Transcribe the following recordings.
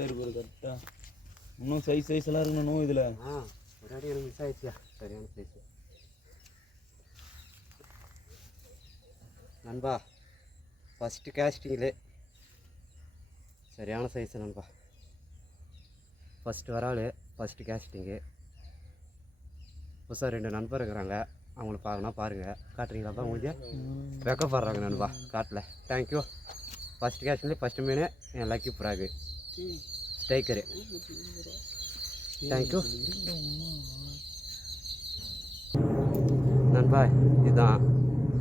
சரி ஒரு கரெக்டாக இன்னும் சைஸ் எல்லாம் இருக்கணும் இதில். ஒரு அடி எனக்கு மிஸ் ஆயிடுச்சியா, சரியான சைஸு நண்பா. ஃபஸ்ட்டு கேஸ்டிங்கில் சரியான சைஸு நண்பா. ஃபஸ்ட்டு வராள், ஃபஸ்ட்டு கேஸ்டிங்கு. புதுசாக 2 நண்பர் இருக்கிறாங்க, அவங்கள பார்க்கணும் பாருங்கள். காட்டுறீங்களாப்பா உங்களுக்கு? வெக்கப்படுறாங்க நண்பா காட்டில். தேங்க்யூ. ஃபஸ்ட்டு கேஸ்டிங்லேயே ஃபஸ்ட்டு மீன் என் லக்கி ஃப்ராகு ஸ்ட்ரைக்கரு. தேங்க்யூ நண்பா. இதுதான்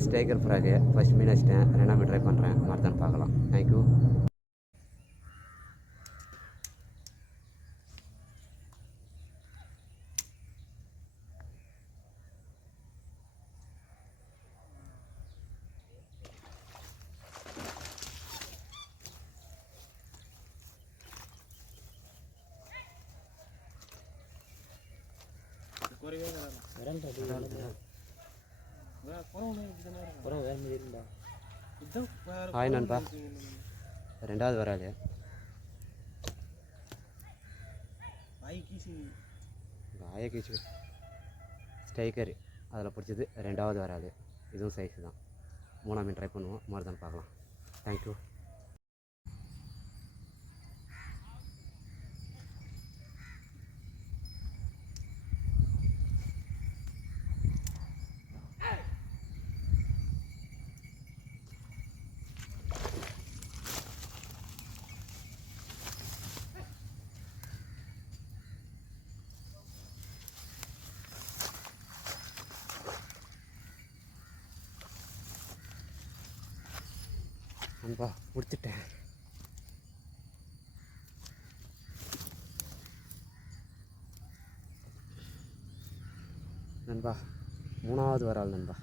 ஸ்ட்ரைக்கர் ஃப்ராகு. ஃபஸ்ட் மீன் வச்சிட்டேன், 2ஆம் மீன் ட்ரை பண்ணுறேன். மறுதான் பார்க்கலாம். தேங்க்யூ. ஹாய் நண்பா. 2வது வராள் ஆயக்கீச்சு ஸ்ட்ரைக்கரு. அதில் பிடிச்சது 2வது வராள். இதுவும் சைஸு தான். 3ஆம் மீன் ட்ரை பண்ணுவோம், மறுதான் பார்க்கலாம். தேங்க்யூ. நண்பா பிடிச்சிட்டேன். நண்பா 3வது வராள் நண்பா.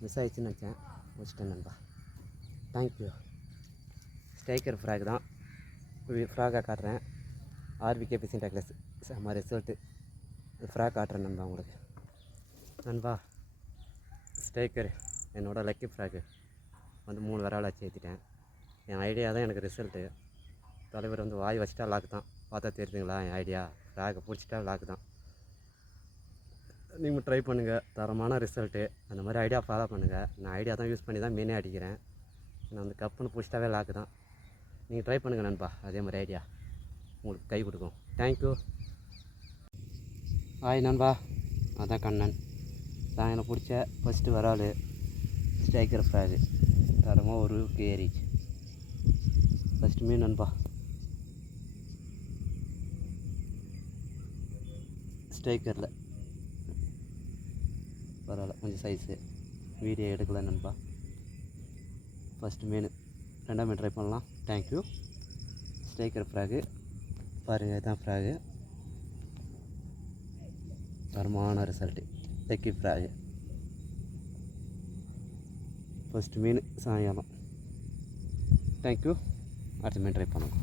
மிஸ் ஆகிடுச்சின்னு நினச்சேன், முடிச்சிட்டேன் நண்பா. தேங்க்யூ. ஸ்ட்ரைக்கர் ஃப்ராக் தான், ஃப்ராகாக காட்டுறேன். ஆர்பிகே பிசின் டெக்லஸ் செம்ம ரிசல்ட்டு. ஃப்ராக் காட்டுறேன் நண்பா உங்களுக்கு. நண்பா ஸ்ட்ரைக்கர் என்னோடய லக்கி ஃப்ராக்கு வந்து 3 விரால் வச்சு ஏற்றிட்டேன். என் ஐடியா தான் எனக்கு ரிசல்ட்டு. தலைவர் வந்து வாய் வச்சிட்டா லாக்கு தான். பார்த்தா தெரியுதுங்களா என் ஐடியா? ஃப்ராகை பிடிச்சிட்டா லாக்கு தான். நீங்கள் ட்ரை பண்ணுங்கள், தரமான ரிசல்ட்டு. அந்த மாதிரி ஐடியா ஃபாலோ பண்ணுங்கள். நான் ஐடியா தான் யூஸ் பண்ணி தான் மீனே அடிக்கிறேன். நான் வந்து கப்புன்னு பிடிச்சிட்டாவே லாக்கு தான். நீங்கள் ட்ரை பண்ணுங்கள் நண்பா, அதே மாதிரி ஐடியா உங்களுக்கு கை கொடுக்கும். தேங்க்யூ. ஹாய் நண்பா, அதான் கண்ணன். நான் எனக்கு பிடிச்ச ஃபஸ்ட்டு வராள் ஸ்ட்ரைக்கர் ஃப்ராகு. தரமாக ஒரு ஏறிச்சு ஃபஸ்ட்டு மீன் நண்பா. ஸ்ட்ரைக்கரில் பரவாயில்ல, கொஞ்சம் சைஸு. வீடியோ எடுக்கலை நண்பா. ஃபஸ்ட்டு மீன், 2ஆம் மீன் ட்ரை பண்ணலாம். தேங்க்யூ. ஸ்ட்ரைக்கர் ஃப்ராகு பாருங்கள், இதுதான் ஃப்ராகு. தரமான ரிசல்ட்டு. லக்கி ஃப்ராகு ஃபஸ்ட்டு மீன் சாயங்காலம். தேங்க்யூ. அடுத்த மீன் ட்ரை பண்ணுங்க.